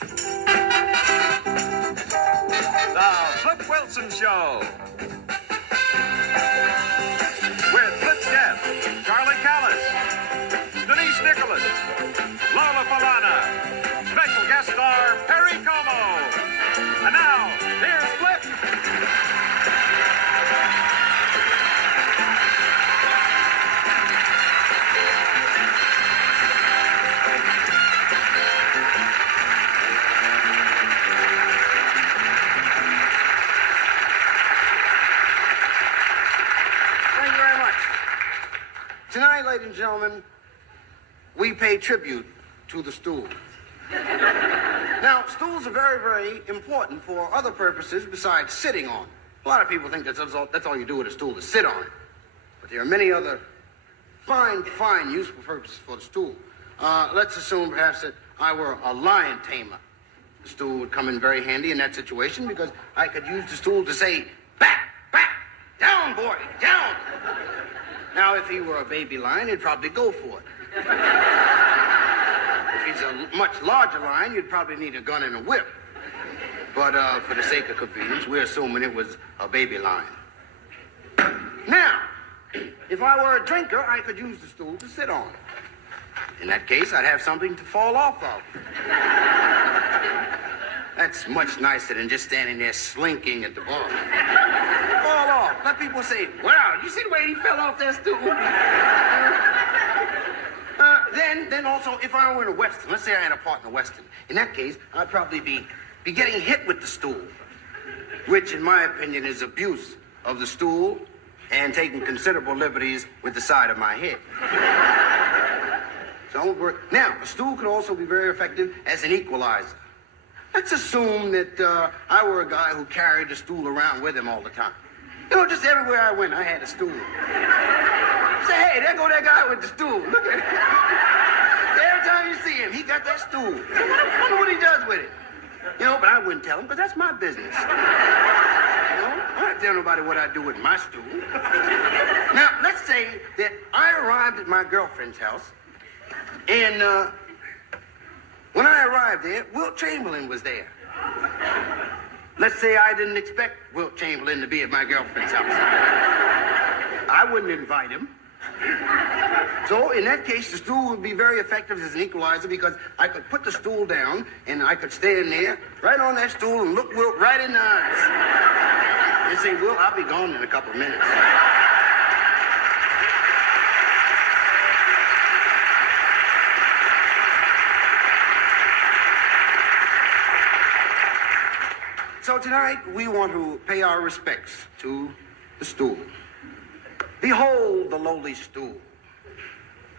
The Flip Wilson Show. With Flip's guests, Charlie Callas, Denise Nicholas, Lola Falana, special guest star Perry Como. And now, here's Flip. Tonight, ladies and gentlemen, we pay tribute to the stool. Now, stools are very, very important for other purposes besides sitting on. A lot of people think that's all you do with a stool is sit on it. But there are many other fine, useful purposes for the stool. Let's assume perhaps that I were a lion tamer. The stool would come in very handy in that situation because I could use the stool to say, back, down, boy, down. Now, if he were a baby lion, he'd probably go for it. If he's a much larger lion, you'd probably need a gun and a whip. But for the sake of convenience, we're assuming it was a baby lion. Now, if I were a drinker, I could use the stool to sit on. In that case, I'd have something to fall off of. That's much nicer than just standing there slinking at the bar. Fall off. Let people say, wow, you see the way he fell off that stool? Then also, if I were in a Western, let's say I had a part in a Western, in that case, I'd probably be getting hit with the stool, which, in my opinion, is abuse of the stool and taking considerable liberties with the side of my head. So, now, a stool could also be very effective as an equalizer. Let's assume that I were a guy who carried the stool around with him all the time. You know, just everywhere I went, I had a stool. Say, hey, there go that guy with the stool. Look at him. Every time you see him, he got that stool. I wonder what he does with it. You know, but I wouldn't tell him, because that's my business. You know, I don't tell nobody what I do with my stool. Now, let's say that I arrived at my girlfriend's house, and when I arrived there, Wilt Chamberlain was there. Let's say I didn't expect Wilt Chamberlain to be at my girlfriend's house. I wouldn't invite him. So in that case, the stool would be very effective as an equalizer because I could put the stool down and I could stand there right on that stool and look Wilt right in the eyes and say, Wilt, I'll be gone in a couple of minutes. So tonight, we want to pay our respects to the stool. Behold the lowly stool,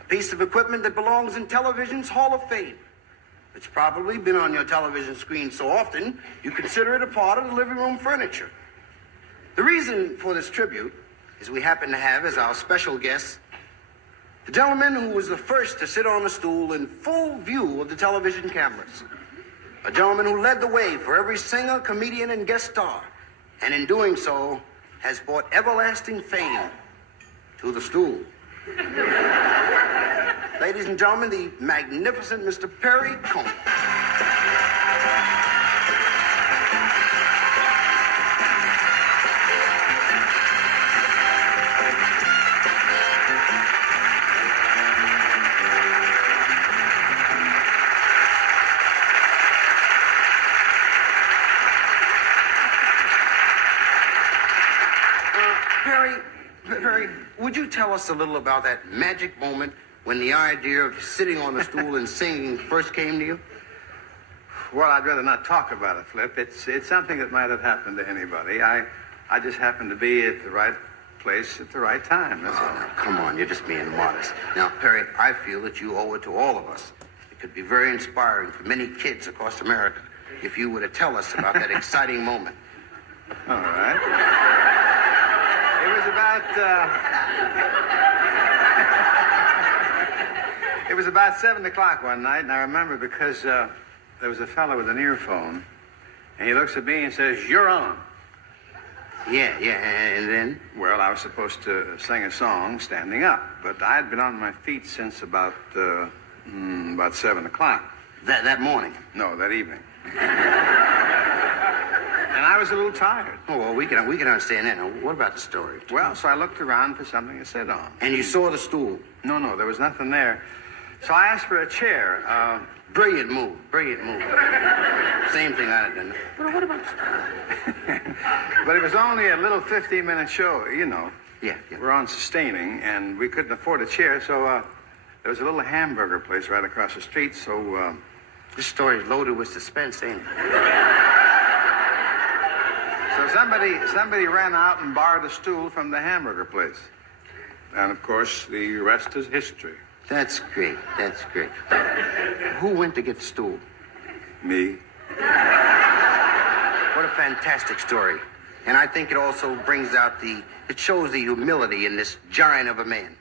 a piece of equipment that belongs in television's Hall of Fame. It's probably been on your television screen so often, you consider it a part of the living room furniture. The reason for this tribute is we happen to have as our special guest the gentleman who was the first to sit on a stool in full view of the television cameras. A gentleman who led the way for every singer, comedian, and guest star, and in doing so, has brought everlasting fame to the stool. Ladies and gentlemen, the magnificent Mr. Perry Como. Perry, would you tell us a little about that magic moment when the idea of sitting on the stool and singing first came to you? Well, I'd rather not talk about it, Flip. It's something that might have happened to anybody. I just happened to be at the right place at the right time, that's all. Now, come on, you're just being modest. Now, Perry, I feel that you owe it to all of us. It could be very inspiring for many kids across America if you were to tell us about that exciting moment. All right. It was about 7 o'clock one night, and I remember because there was a fellow with an earphone, and he looks at me and says, "You're on." Yeah, and then? Well, I was supposed to sing a song standing up, but I had been on my feet since about 7 o'clock. That morning. No, that evening. And I was a little tired. Oh, well, we can understand that. Now, what about the story? Well, so I looked around for something to sit on. And you saw the stool. No, there was nothing there. So I asked for a chair. Brilliant move. Same thing I'd have done. But what about the stool? But it was only a little 15-minute show, you know. Yeah. We're on sustaining, and we couldn't afford a chair, so there was a little hamburger place right across the street, so... This story is loaded with suspense, ain't it? So somebody ran out and borrowed a stool from the hamburger place. And, of course, the rest is history. That's great. Who went to get the stool? Me. What a fantastic story. And I think it also brings out it shows the humility in this giant of a man.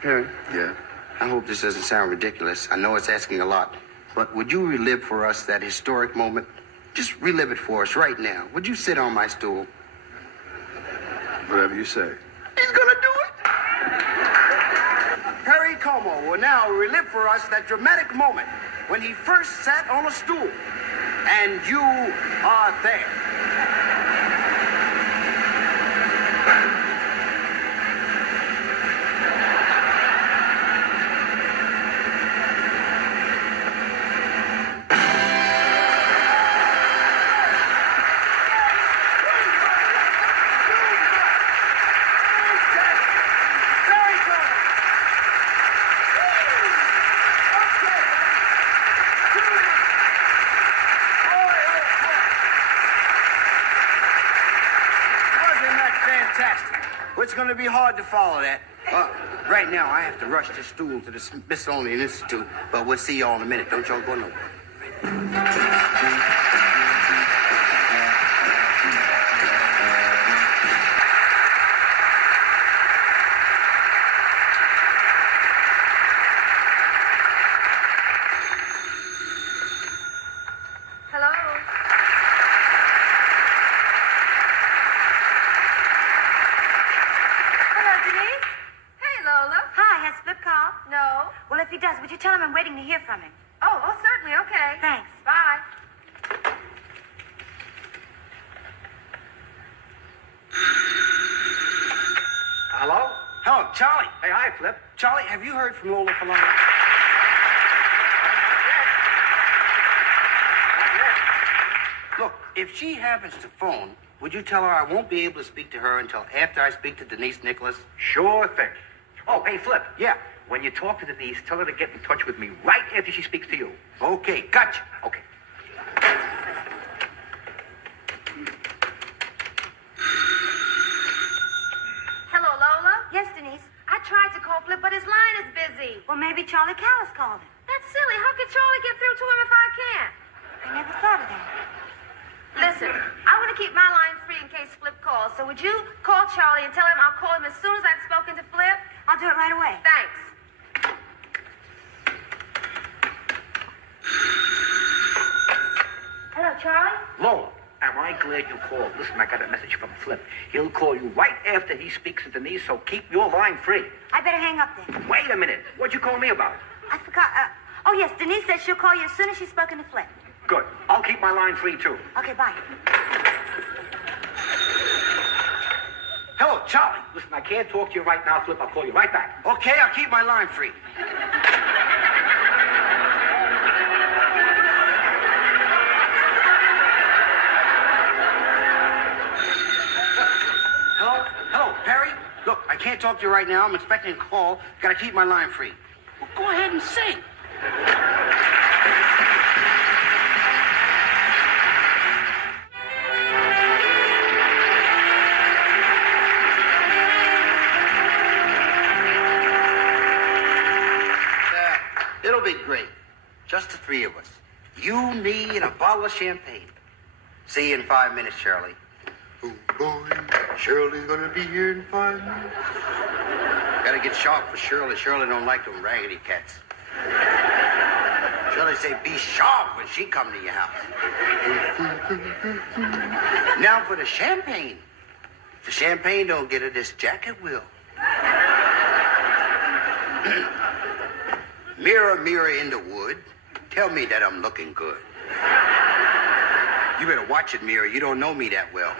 Perry? Yeah? I hope this doesn't sound ridiculous. I know it's asking a lot. But would you relive for us that historic moment? Just relive it for us right now. Would you sit on my stool? Whatever you say. He's gonna do it. Perry Como will now relive for us that dramatic moment when he first sat on a stool. And you are there. It's going to be hard to follow that. Right now, I have to rush this stool to the Smithsonian Institute, but we'll see y'all in a minute. Don't y'all go nowhere. Would you tell him I'm waiting to hear from him? Oh, certainly. Okay. Thanks. Bye. Hello? Hello, Charlie. Hey, hi, Flip. Charlie, have you heard from Lola Falana? Look, if she happens to phone, would you tell her I won't be able to speak to her until after I speak to Denise Nicholas? Sure thing. Oh, hey, Flip. Yeah. When you talk to Denise, tell her to get in touch with me right after she speaks to you. Okay, gotcha. Okay. Hello, Lola? Yes, Denise. I tried to call Flip, but his line is busy. Well, maybe Charlie Callas called him. That's silly. How can Charlie get through to him if I can't? I never thought of that. Listen, I want to keep my line free in case Flip calls, so would you call Charlie and tell him I'll call him as soon as I've spoken to Flip? I'll do it right away. Thanks. Hello, Charlie? Lola, am I glad you called? Listen, I got a message from Flip. He'll call you right after he speaks to Denise, so keep your line free. I better hang up then. Wait a minute. What'd you call me about? I forgot. Oh, yes, Denise says she'll call you as soon as she's spoken to Flip. Good. I'll keep my line free, too. Okay, bye. Hello, Charlie. Listen, I can't talk to you right now, Flip. I'll call you right back. Okay, I'll keep my line free. Hello, Perry. Look, I can't talk to you right now. I'm expecting a call. Gotta keep my line free. Well, go ahead and sing. It'll be great. Just the three of us. You, me, and a bottle of champagne. See you in 5 minutes, Shirley. Oh, boy, Shirley's gonna be here in 5 minutes. Gotta get sharp for Shirley. Shirley don't like them raggedy cats. Shirley say, be sharp when she come to your house. Now for the champagne. If the champagne don't get her, this jacket will. Mirror, mirror in the wood, tell me that I'm looking good. You better watch it, Mira. You don't know me that well.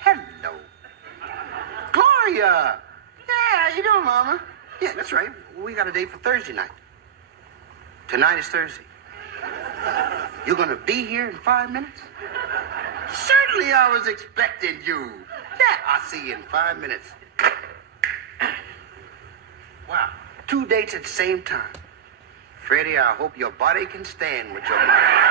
Hello. Gloria. Yeah, how you doing, Mama? Yeah, that's right. We got a date for Thursday night. Tonight is Thursday. You're gonna be here in 5 minutes? Certainly I was expecting you. Yeah, I'll see you in 5 minutes. Wow, 2 dates at the same time. Freddie, I hope your body can stand with your mind.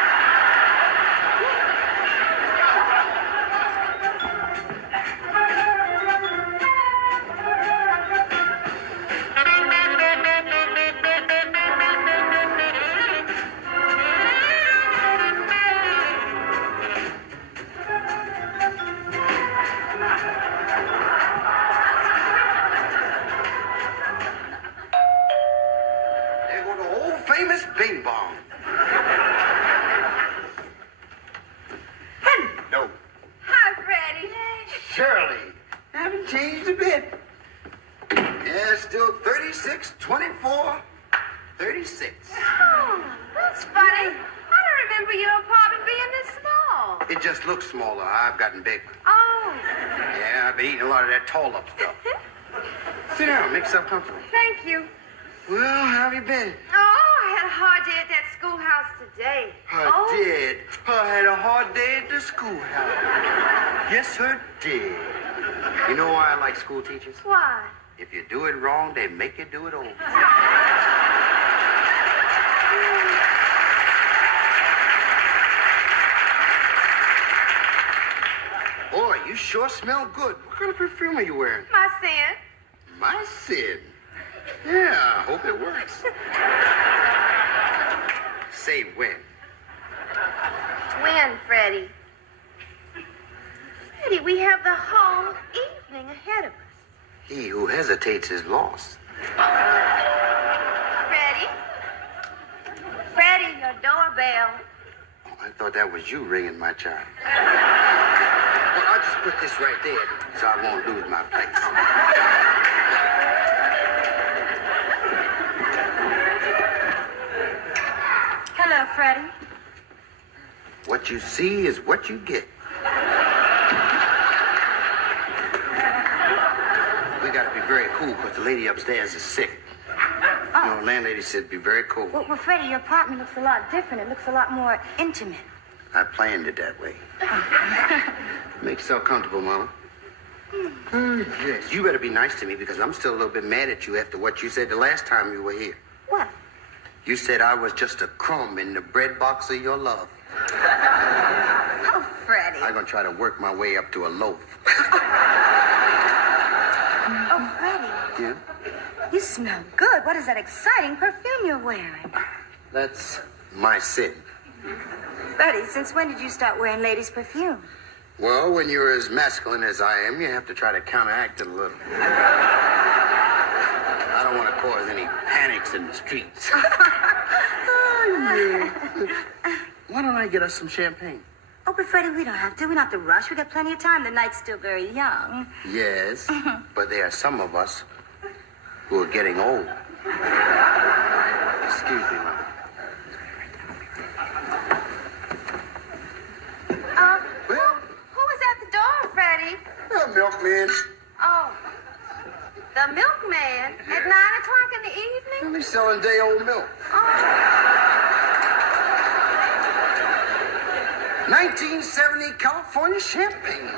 Famous Bing Bong. Hello. Hi, Freddie. Shirley. Haven't changed a bit. Yeah, still 36, 24, 36. Oh, that's funny. I don't remember your apartment being this small. It just looks smaller. I've gotten bigger. Oh. Yeah, I've been eating a lot of that tall up stuff. Sit down, make yourself comfortable. Thank you. Well, how have you been? Oh, I had a hard day at that schoolhouse today. I did. I had a hard day at the schoolhouse. Yes, I did. You know why I like school teachers? Why? If you do it wrong, they make you do it over. Boy, you sure smell good. What kind of perfume are you wearing? My sin. My sin. Yeah, I hope it works. Say when. When, Freddie? Freddie, we have the whole evening ahead of us. He who hesitates is lost. Freddie? Freddie, your doorbell. Oh, I thought that was you ringing, my child. Well, I'll just put this right there so I won't lose my place. Hello, Freddie. What you see is what you get. We gotta be very cool because the lady upstairs is sick. You know, landlady said be very cool. Well, Freddie, your apartment looks a lot different. It looks a lot more intimate. I planned it that way. Make yourself comfortable, Mama. Yes, you better be nice to me because I'm still a little bit mad at you after what you said the last time you were here. What? You said I was just a crumb in the bread box of your love. Oh, Freddie. I'm gonna try to work my way up to a loaf. Oh, Freddie. Yeah? You smell good. What is that exciting perfume you're wearing? That's my sin. Freddie, since when did you start wearing ladies' perfume? Well, when you're as masculine as I am, you have to try to counteract it a little. I don't want to cause any panics in the streets. Why don't I get us some champagne? Oh, but Freddie, we don't have to. We don't have to rush. We got plenty of time. The night's still very young. Yes, but there are some of us who are getting old. Excuse me, Mama. Who was at the door, Freddie? The milkman. Oh. The milkman at 9 o'clock in the evening? He's selling day-old milk. 1970 California champagne.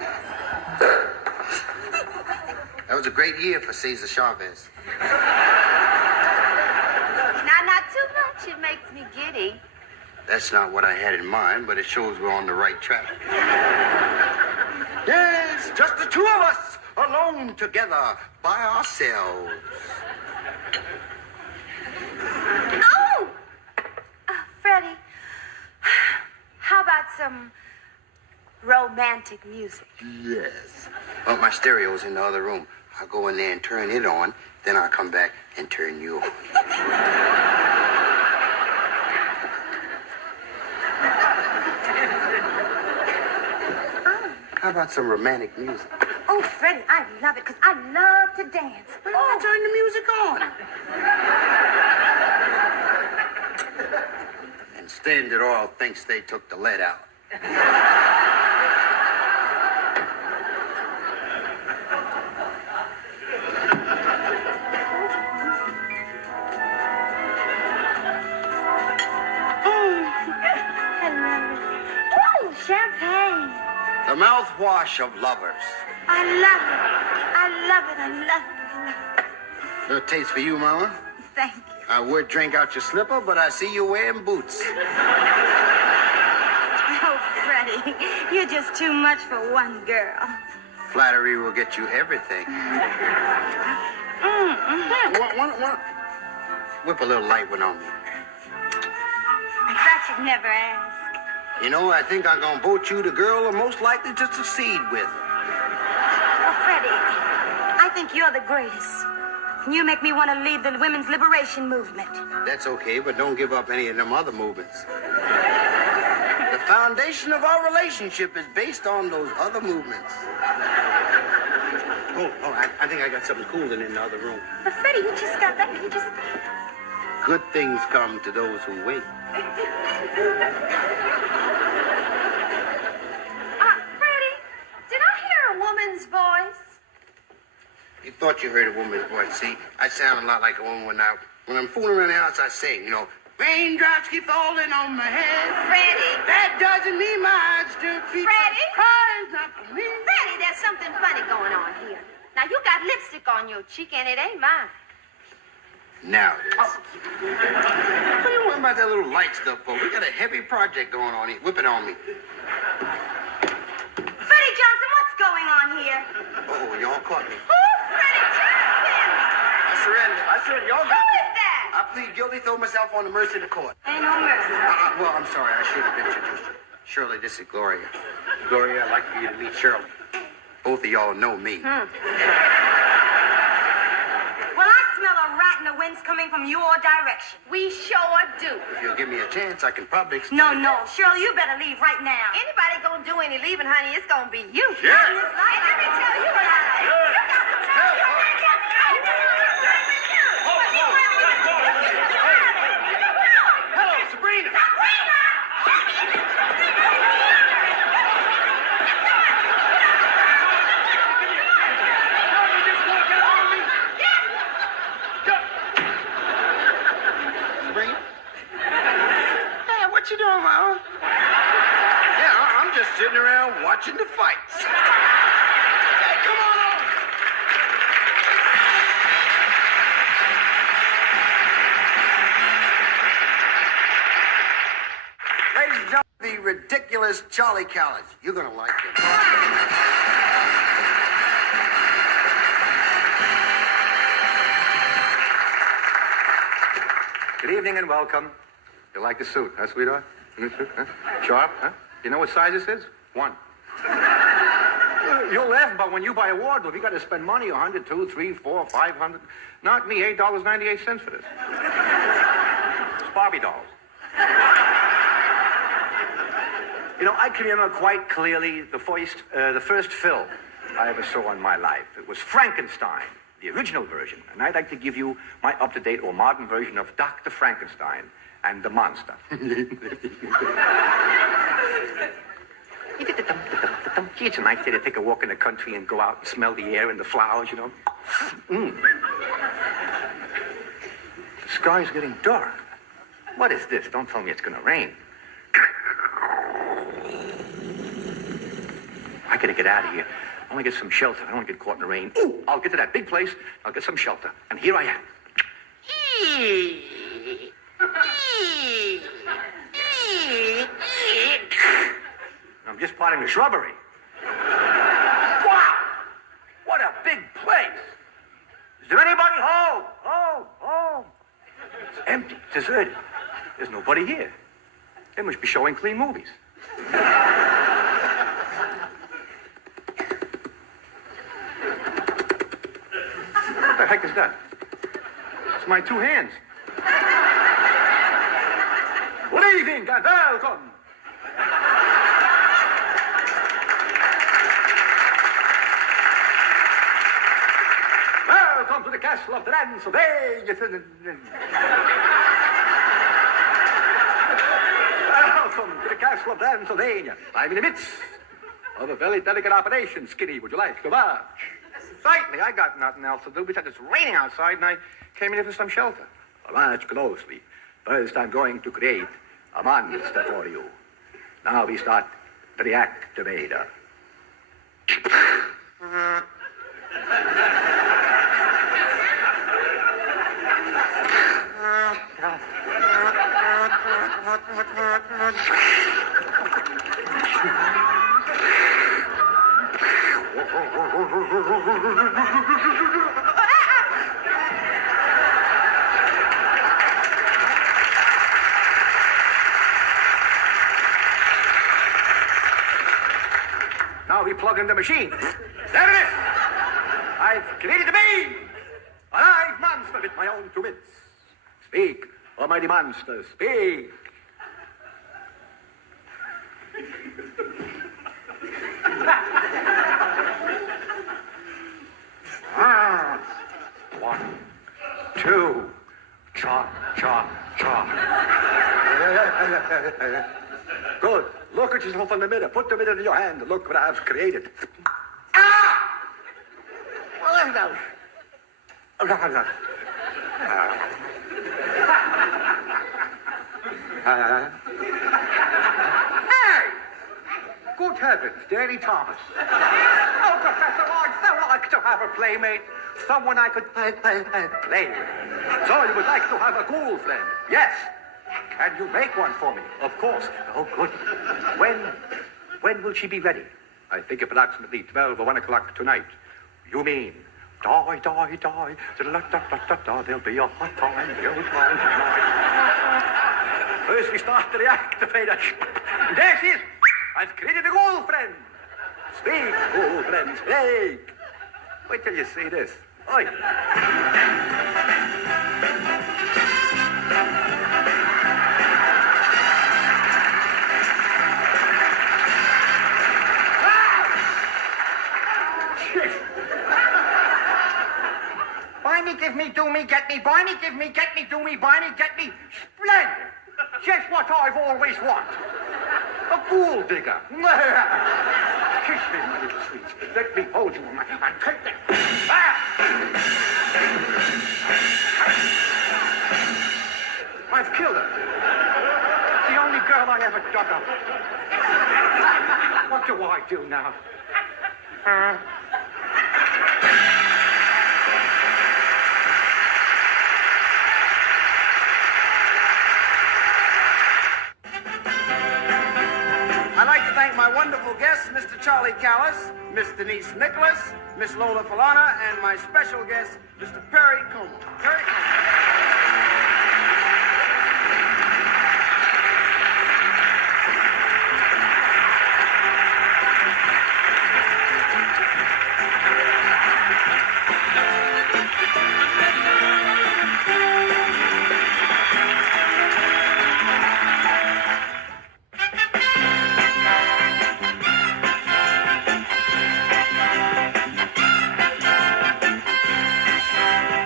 That was a great year for Cesar Chavez. Not too much. It makes me giddy. That's not what I had in mind, but it shows we're on the right track. Yes, just the two of us, alone together, by ourselves. Oh! Freddie, how about some romantic music? Yes. Well, my stereo's in the other room. I'll go in there and turn it on, then I'll come back and turn you on. How about some romantic music? Oh, Oh, Freddie, I love it because I love to dance. Oh, turn the music on. Instead, it all thinks they took the lead out. Champagne. The mouthwash of lovers. I love it. I love it. I love it. I love it. Little taste for you, Mama. Thank you. I would drink out your slipper, but I see you wearing boots. Oh, Freddie, you're just too much for one girl. Flattery will get you everything. Whip a little light one on me. I thought you'd never ask. You know, I think I'm gonna vote you the girl I'm most likely to succeed with. Oh, Freddie, I think you're the greatest. You make me want to lead the women's liberation movement. That's okay, but don't give up any of them other movements. The foundation of our relationship is based on those other movements. I think I got something cooling in the other room. But Freddie, you just got that. You just... Good things come to those who wait. Freddie, did I hear a woman's voice? You thought you heard a woman's voice. See, I sound a lot like a woman when I'm fooling around the house, I sing, you know. Raindrops keep falling on my head. Freddie. That doesn't mean my eyes still beat. Freddie? Crying's not for me. Freddie, there's something funny going on here. Now, you got lipstick on your cheek, and it ain't mine. Now it is. Oh. What are you worrying about that little light stuff for? We got a heavy project going on here. Whip it on me. Freddie Johnson, what's going on here? Oh, y'all caught me. Oh, Freddie Johnson! I surrender. Y'all Who got me. is that? I plead guilty, throw myself on the mercy of the court. Ain't no mercy. Well, I'm sorry. I should have introduced you. Shirley, this is Gloria. Gloria, I'd like for you to meet Shirley. Both of y'all know me. Well, I smell a rat and the wind's coming from your direction. We sure do. If you'll give me a chance, I can probably explain. No. Shirley, you better leave right now. Anybody gonna do any leaving, honey, it's gonna be you. Yeah. And let me tell you what I like. You got to tell me. Hello, Sabrina. Sabrina? Hey, what you doing, Mama? Yeah, I'm just sitting around watching the fights. Hey, come on over. Ladies and gentlemen, the ridiculous Charlie Callas. You're gonna like him. Good evening and welcome. You like the suit, huh, sweetheart? Huh? Sharp, huh? You know what size this is? 1. You'll laugh about when you buy a wardrobe. You got to spend money, 100, 2, 3, 4, 500. Not me, $8.98 for this. It's Barbie dolls. You know, I can remember quite clearly the first film I ever saw in my life. It was Frankenstein, the original version. And I'd like to give you my up-to-date or modern version of Dr. Frankenstein and the Monster. Gee, it's a nice day to take a walk in the country and go out and smell the air and the flowers, you know. The sky's getting dark. What is this? Don't tell me it's going to rain. I gotta get out of here. I want to get some shelter. I don't want to get caught in the rain. Ooh, I'll get to that big place. I'll get some shelter. And here I am. I'm just potting the shrubbery. Wow! What a big place. Is there anybody home? Home. It's empty, deserted. There's nobody here. They must be showing clean movies. What the heck is that? It's my 2 hands. Good evening and welcome. Welcome to the castle of Transylvania. Welcome to the castle of Transylvania. I'm in the midst of a very delicate operation. Skinny, would you like to watch? Certainly, I got nothing else to do besides it's raining outside, and I came in here for some shelter. Watch closely. First, I'm going to create a monster for you. Now we start the activator. Now we plug in the machine. There it is! I've created a being! A live monster with my own 2 minutes. Speak, almighty monster, speak. One, two, chop, chop, chop. Good. Look at yourself in the mirror. Put the mirror in your hand and look what I've created. Ah! Well, no. Hey! Good heavens, Danny Thomas. Oh, Professor, I'd so like to have a playmate. Someone I could play with. So you would like to have a ghoul friend? Yes. Can you make one for me? Of course. Oh, good. When will she be ready? I think approximately 12 or 1 o'clock tonight. You mean, die, die, die, da-da-da-da-da-da, there'll be a hot time, there'll time tonight. First we start the reactivator. There she is. I've created a ghoul friend. Speak, ghoul friend, speak. Wait till you see this. Oi. Buy me, give me, do me, get me. Buy me, give me, get me, do me. Buy me, get me. Splendid. Just what I've always wanted. A ghoul digger. Kiss me, my little sweets. Let me hold you. And take that. Ah! I've killed her. The only girl I ever dug up. What do I do now? I'd like to thank my wonderful guests, Mr. Charlie Callas, Miss Denise Nicholas, Miss Lola Falana, and my special guest, Mr. Perry Como. Perry Como.